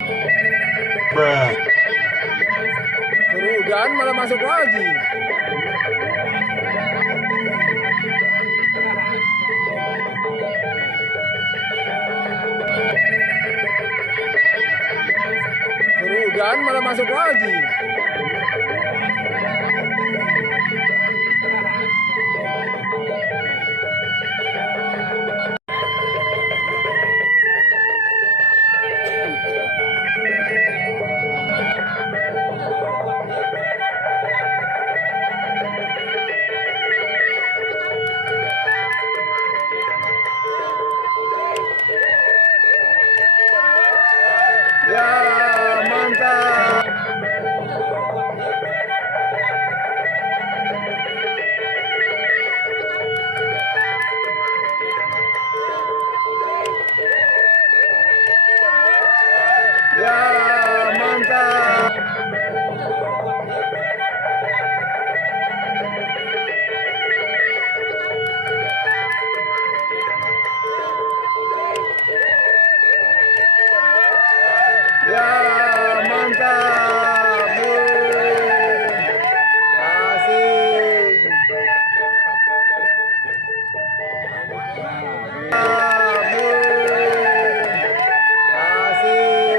Bruh. Suruh udahan malah masuk lagi. Suruh udahan malah masuk lagi. Ya, mantap. Ya, mantap. Ya, mantap. Asik. Asik.